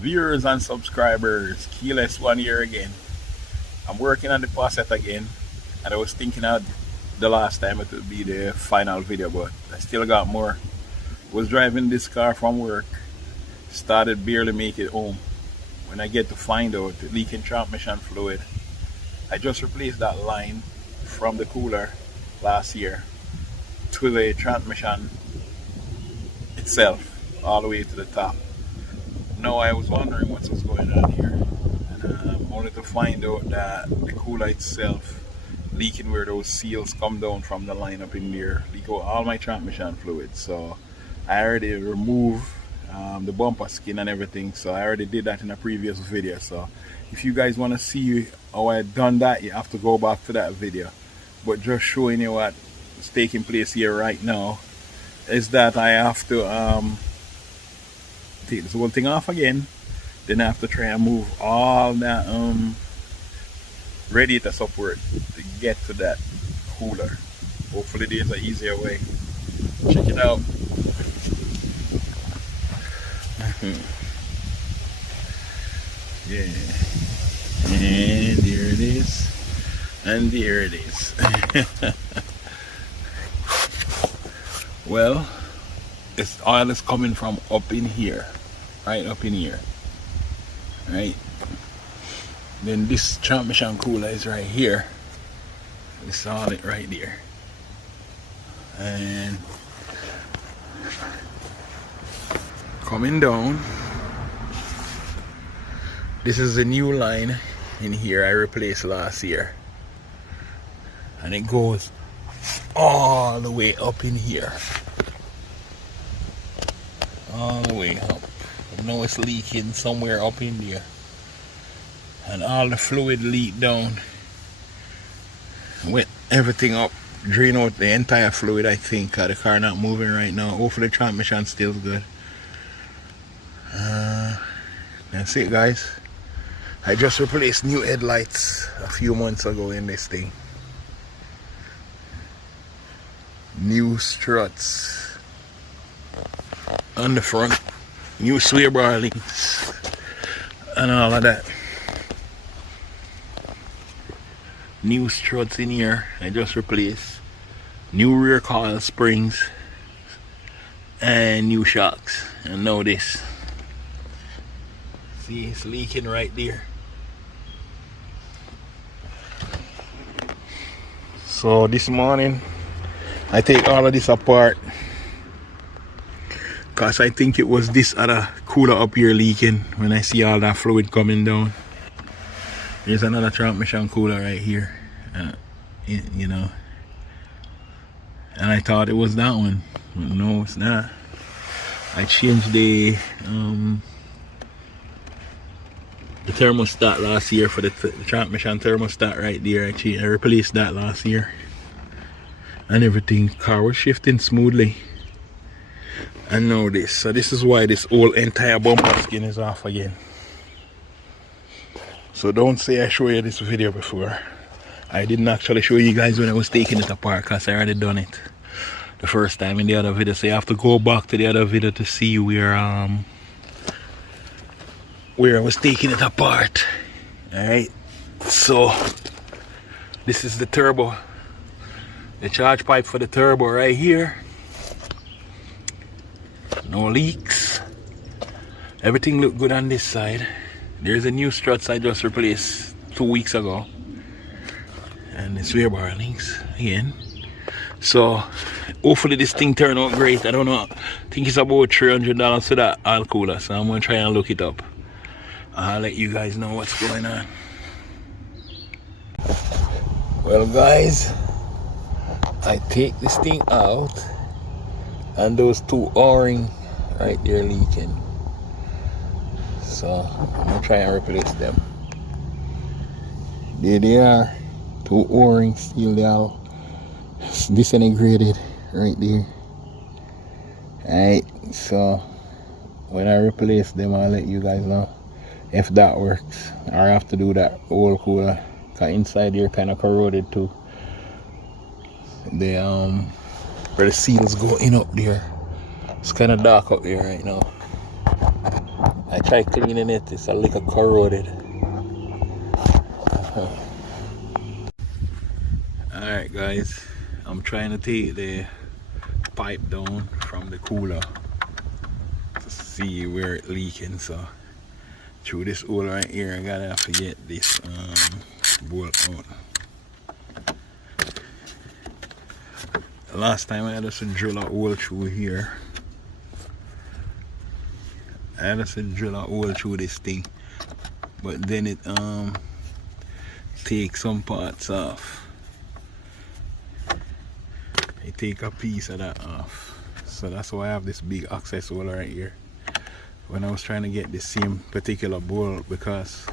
Viewers and subscribers, keyless one year again. I'm working on the Passat again, and I was thinking of the last time it would be the final video, but I still got more. Was driving this car from work, started barely make it home. When I get to find out the leaking transmission fluid, I just replaced that line from the cooler last year to the transmission itself, all the way to the top. Now I was wondering what was going on here, and only to find out that the cooler itself leaking where those seals come down from the line up in there, leak out all my transmission fluid. So I already removed the bumper skin and everything, so I already did that in a previous video. So if you guys want to see how I done that, you have to go back to that video. But just showing you what is taking place here right now is that I have to take this whole thing off again. Then I have to try and move all that radiator support to get to that cooler. Hopefully there's an easier way. Check it out. Yeah, and there it is, and there it is. Well, this oil is coming from up in here, right up in here, right? Then this transmission cooler is right here. We saw it right there, and coming down. This is the new line in here I replaced last year, and it goes all the way up in here, all the way up. Now it's leaking somewhere up in there, and all the fluid leaked down, wet everything up, drain out the entire fluid. I think the car not moving right now. Hopefully the transmission still good. That's it, guys. I just replaced new headlights a few months ago in this thing. New struts on the front, new sway bar links, and all of that. New struts in here I just replaced. New rear coil springs and new shocks. And now this. See, it's leaking right there. So this morning I take all of this apart because I think it was this other cooler up here leaking when I see all that fluid coming down. There's another transmission cooler right here, you know, and I thought it was that one, but no, it's not. I changed the thermostat last year for the transmission thermostat right there. I replaced that last year, and everything, car was shifting smoothly. And now this, so this is why this whole entire bumper skin is off again. So don't say I showed you this video before. I didn't actually show you guys when I was taking it apart, because I already done it the first time in the other video. So you have to go back to the other video to see where I was taking it apart. Alright, so this is the turbo, the charge pipe for the turbo right here. No leaks. Everything looked good on this side. There's a new struts I just replaced 2 weeks ago, and the sway bar links again. So hopefully this thing turned out great. I don't know, I think it's about $300 for that oil cooler, so I'm gonna try and look it up. I'll let you guys know what's going on. Well guys, I take this thing out, and those two O-ring right there leaking. So I'm gonna try and replace them. There they are, two O-rings still there, disintegrated right there. Alright, so when I replace them, I'll let you guys know if that works, or I have to do that whole cooler, cause inside here kind of corroded too. The where the seals go in up there. It's kind of dark up there right now. I tried cleaning it, it's a little corroded. Alright guys, I'm trying to take the pipe down from the cooler to see where it's leaking. So through this hole right here, I gotta have to get this bolt out. Last time I had to drill a hole through here. I had to drill a hole through this thing, but then it takes some parts off. It take a piece of that off. So that's why I have this big access hole right here. When I was trying to get the same particular bolt, because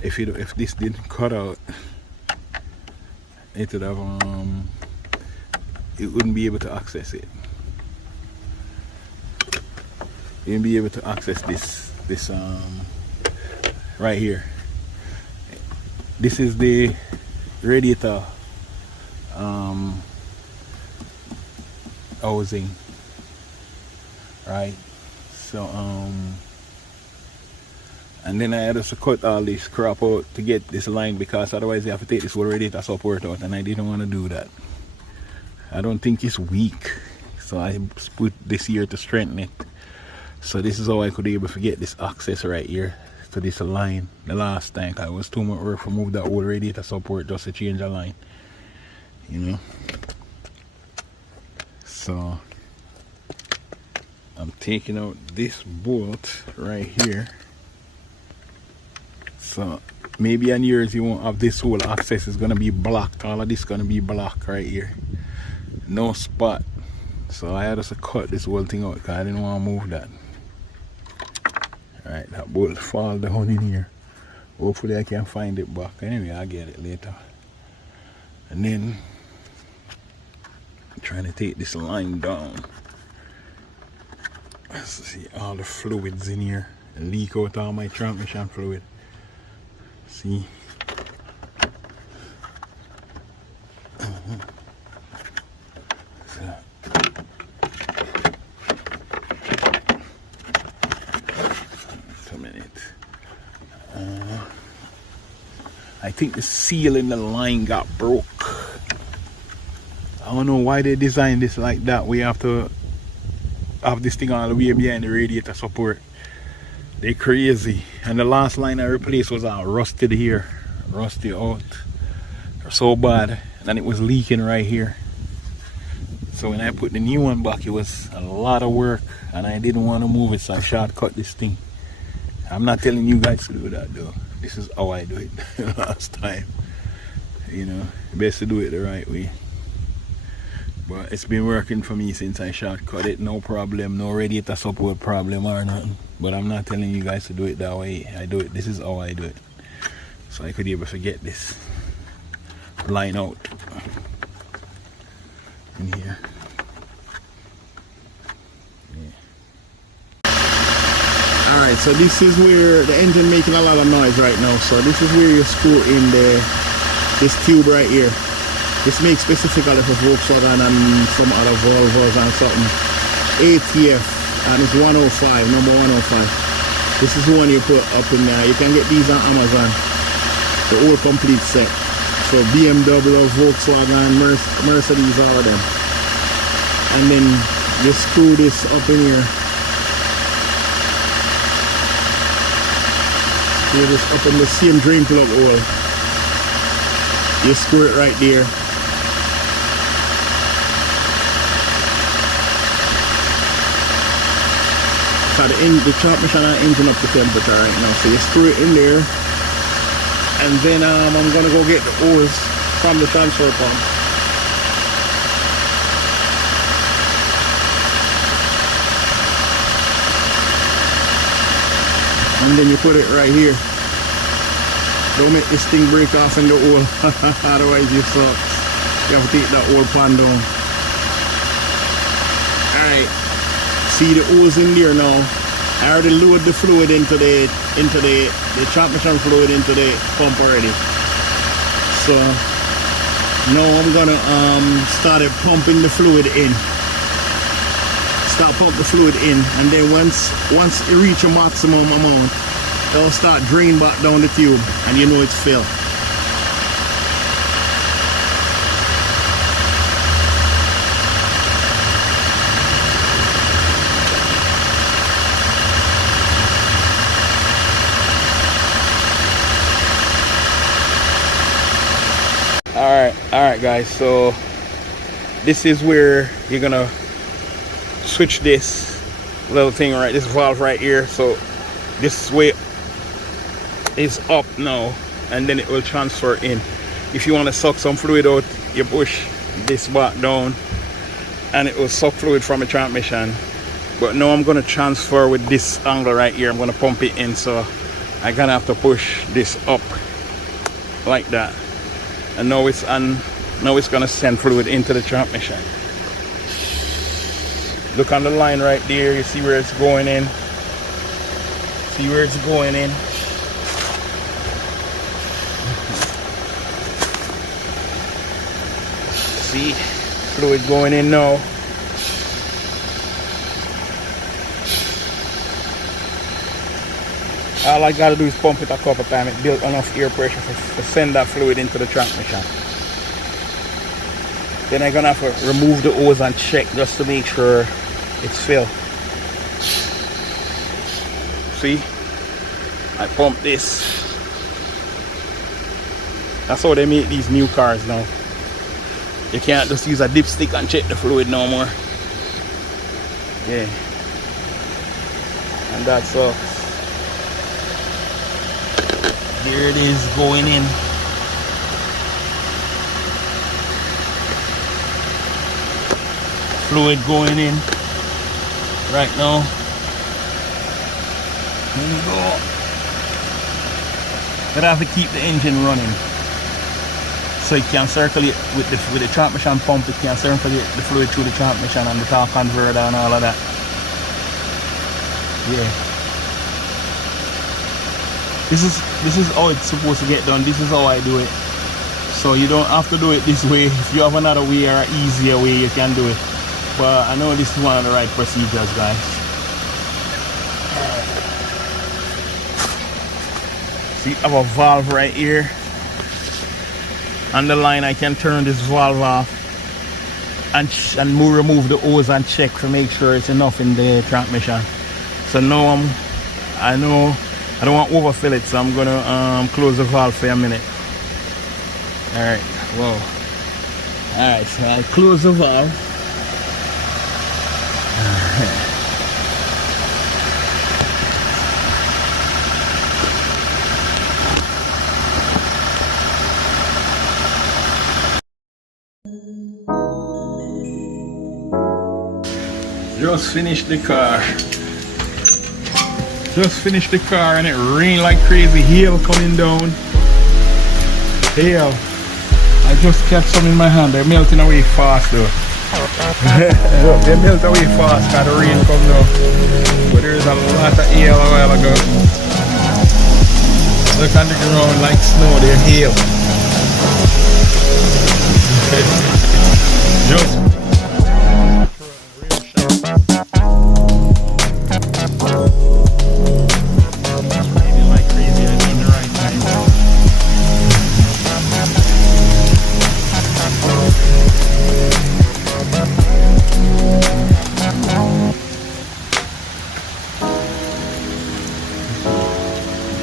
if this didn't cut out, it would have it wouldn't be able to access it. You wouldn't be able to access this right here. This is the radiator housing, right? So and then I had to cut all this crap out to get this line, because otherwise you have to take this whole radiator support out, and I didn't want to do that. I don't think it's weak, so I put this here to strengthen it. So this is how I could be able to get this access right here to this line. The last time it was too much work to move that whole radiator support just to change a line, you know. So I'm taking out this bolt right here. So maybe on yours you won't have this whole access, is gonna be blocked. All of this gonna be blocked right here, no spot. So I had to cut this whole thing out because I didn't want to move that. Alright, that bolt fall down in here. Hopefully I can find it back. Anyway, I'll get it later. And then I'm trying to take this line down. Let's see all the fluids in here. Leak out all my transmission fluid. See? I think the seal in the line got broke. I don't know why they designed this like that. We have to have this thing all the way behind the radiator support. They're crazy. And the last line I replaced was rusted here. Rusty out. So bad. And it was leaking right here. So when I put the new one back, it was a lot of work. And I didn't want to move it, so I shortcut this thing. I'm not telling you guys to do that though. This is how I do it last time. You know, best to do it the right way. But it's been working for me since I shortcut it. No problem, no radiator support problem or nothing. But I'm not telling you guys to do it that way. I do it. This is how I do it. So I could even forget this line out in here. Alright, so this is where the engine making a lot of noise right now. So this is where you screw in this tube right here. This makes specifically for Volkswagen and some other Volvos and something. ATF, and it's 105, number 105. This is the one you put up in there. You can get these on Amazon. The whole complete set. So BMW, Volkswagen, Mercedes, all of them. And then you screw this up in here. You just up in the same drain plug hole. You screw it right there. So the transmission and engine up to temperature right now. So you screw it in there. And then I'm gonna go get the hose from the transfer pump. And then you put it right here. Don't make this thing break off in the hole. Otherwise you suck. You have to take that old pan down. Alright. See the hose in there now. I already lowered the fluid into the transmission fluid into the pump already. So Now I'm gonna start pumping the fluid in. Start pump the fluid in, and then once it reach a maximum amount, it'll start drain back down the tube, and you know it's filled. Alright guys, so this is where you're gonna switch this little thing, right, this valve right here. So this way is up now, and then it will transfer in. If you want to suck some fluid out, you push this back down and it will suck fluid from the transmission. But now I'm going to transfer with this angle right here. I'm going to pump it in, so I'm gonna have to push this up like that, and now it's on. Now it's going to send fluid into the transmission. Look on the line right there, you see where it's going in. See where it's going in. See, fluid going in now. All I gotta do is pump it a couple times. It built enough air pressure to send that fluid into the transmission. Then I'm gonna have to remove the hose and check just to make sure it's filled. See, I pump this. That's how they make these new cars now. You can't just use a dipstick and check the fluid no more. Yeah, and that's all. There it is going in. Fluid going in right now. Here we go. But I have to keep the engine running, so it can circulate with the transmission pump. It can circulate the fluid through the transmission and the torque converter and all of that. Yeah. This is how it's supposed to get done. This is how I do it. So you don't have to do it this way. If you have another way or an easier way, you can do it. But I know this is one of the right procedures, guys. See, I have a valve right here. On the line, I can turn this valve off and remove the hose and check to make sure it's enough in the transmission. So now I know I don't want to overfill it, so I'm gonna close the valve for a minute. Alright, whoa. Alright, so I close the valve. Just finished the car. Just finished the car and it rained like crazy. Hail coming down. Hail. I just kept some in my hand. They're melting away fast though. They melt away fast because the rain come down. But there's a lot of hail a while ago. Look on the ground like snow, they're hail. Just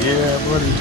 yeah, buddy.